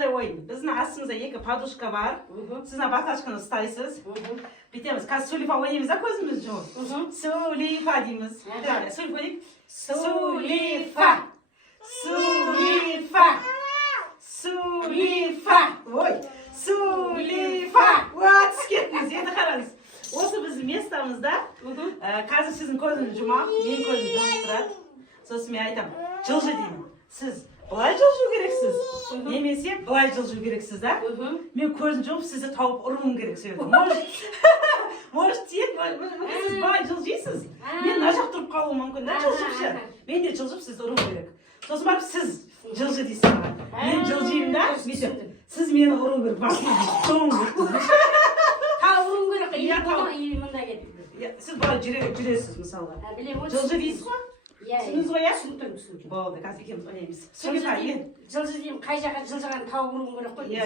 mınday oyun. Bizning aslımızda 2 podushka var. Sizlar batashkani ustaysiz. Bitamiz. Qaz Sulifa o'ynaymiz-a ko'zimizni yumib. Sulifa deymiz. Sulifa deylik. Sulifa. Sulifa. Sulifa. Voy. Sulifa. Voy, siz ketdingiz. Endi qarang. O'sha bizning mestamizda. Hozir sizning ko'zingizni yumam, mening ko'zimni yumib turadi. So'ng men aytaman, jilji deyman. Siz былай жылжу керексіз. Немесе былай жылжу керексіз, да? Мен көзін жұмып сізді тауып ұрғым керек сөйледім. Может, тек сіз былай жылжисыз. Мен мына жақ тұрып қалуым мүмкін, да, жылжыпшы. Мен де жылжып сізді ұрғым керек. Сосын барып сіз жылжы дейсіз маған. Мен жылжимын да, сіз мені ұрғым керек. Басым ұрғым керек. Сіз былай жүресіз, мысалға. Жылжы дейсіз ғой? Түсіндіңіз ғой, иә? Түсіндім. Болды, қазір екеуміз ойнаймыз. Сұлиха, ен. Жылжы деймін, қай жаққа жылжыған тауып ұрғым керек қой. Иә.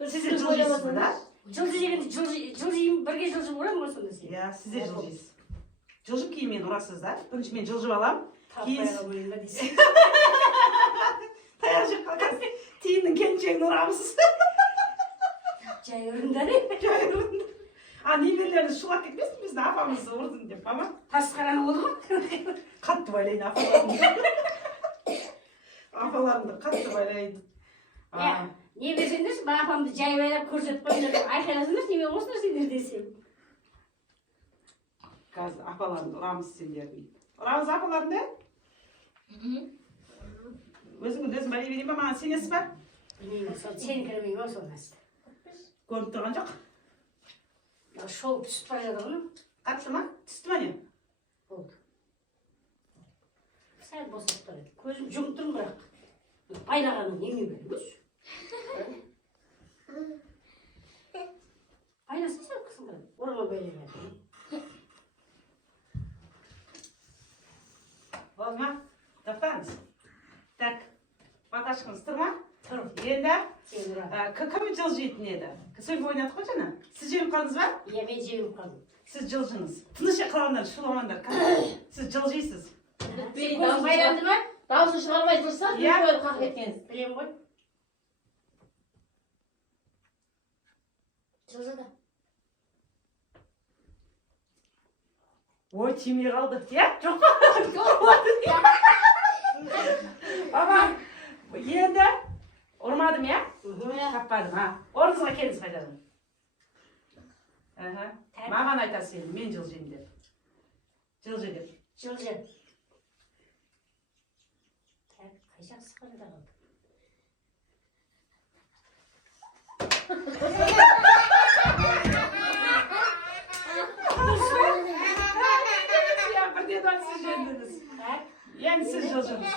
Сіз де жылжисыз, да? Жылжы дегенде жылжимын, бірге жылжып ұрамын ғой сонда сен. Иә, сіз де жылжисыз. Жылжып кейін мен ұрасыз, да? Бірінші мен жылжып алам. Таппайға бойында дейсің. Таяқ жеп қалған тиіннің келіншегін ұрамыз. Жай ұрыңдар, е? Жай ұрыңдар. Немелеріңіз шулап кетпесін, біздің апамызды ұрдың деп, ама? Тасқараны болды ма? Қатты байлайды апаларымды. Апаларымды қатты байлайды. Не берсеңдерші, ба апамды жай байлап көрсетіп қойыңдар деп айқайласыңдар, неме осындар сендер десем. Қазір апаларымды ұрамыз сендердің. Ұрамыз апаларымды? Өзіңді өзің бәлей берейін ба, маған сенесіз ба? Білмеймін, сол сен кірмеймін ау сол нәрсі. Көріп тұрған жоқ? Шолып түсіп бара жатыр ғой. Қатты ма? Түсті ма не? Болды. Сәл босап тұрады. Көзім жұмып тұрмын бірақ. Байлағаның неме білеміз? Байласын сәл қысыңдар. Орама байлаймын. Болды ма? Тоқтаңыз. Так, баташқыңыз тұр ма? Тұр. Енді кім жылжитын еді? Сөйліп ойнадық қой жаңа? Сіз жеңіп қалдыңыз ба? Иә, мен жеңіп қалдым. Сіз жылжыңыз. Тыныш қалғандар, шуламаңдар. Сіз жылжисыз. Көзің байланды ма? Дауысын шығармай тұрса, көзі қақ еткенсіз. Білем ғой. Жылжыда. Ой, тимей қалды. Иә? Жоқ па? Баба, енді ұрмадым, иә? Таппадым, орныңызға келіңіз қайтадан. Маған айтасыз енді, мен жылжимын деп. Жылжы деп. Жылжы. Қай жақ сықырда қалды? Бірден ол сіз жеңдіңіз. Енді сіз жылжыңыз.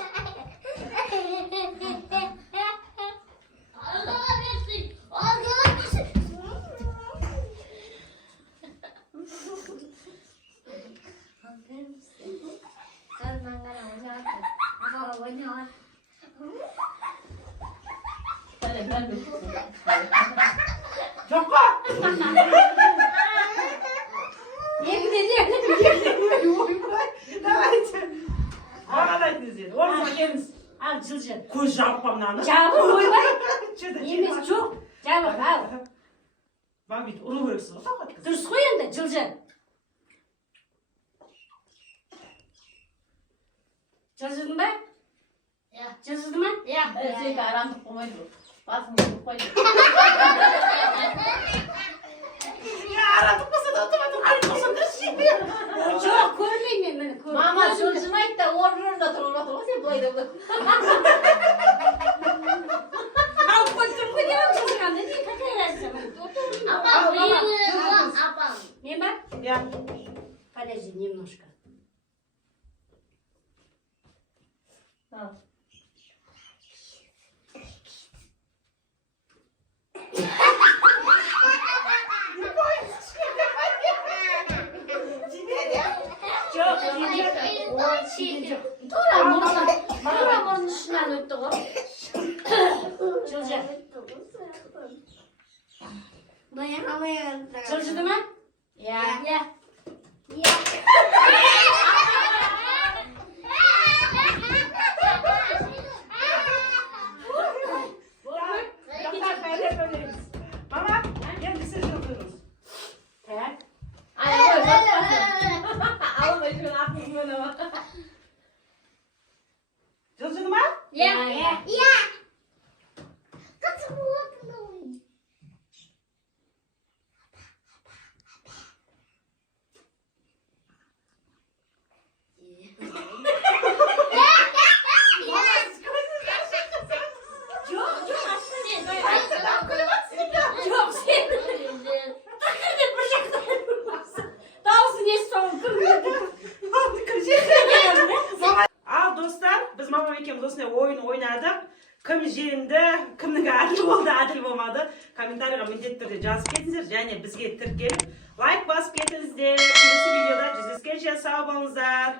Жоқ па? Давайте. Маған айтыңыз енді, орныңызға келіңіз. Ал, жылжы. Көз жабып па мынаны? Жабып ойбай. Емес, жоқ. Жабып, ал. Маған бүйтіп ұру керексіз ғой, тауқат қыз. Дұрыс қой енді, жылжы. Жылжыдың ба? Иә. Жылжыды ма? Иә. Сені арамдық қоймайды. Басыңды ұрып қойды. Арамдық болса да ұтып айтып қойсаңдаршы. Жоқ, көрмеймін мен. Мама жылжымайды да орнында тұрып жатыр ғой, сен былай деп. Алып қойып тұрмын ғой деймін, жылжығанда не, какая разница? Апам. Мен ба? Иә. Подожди, немножко. Тура мұрын ішінен өтті ғой. Жылжы. Жылжыды ма? Иә. Iya. Yok aslında yok sen. Takır de bıçaklar. Dağılsın ne son kırmızı. Al dostlar, biz mamam ekemiz osune oyun oynadık. Kim jengdi, kimning adil bo'ldi, adil bo'lmadi. Kommentariyga mіндетті түрде жазып кетіңіздер, және бізге тіркеліп лайк басып кетіңіздер. Келесі видеода жүздескенше сау болыңыздар.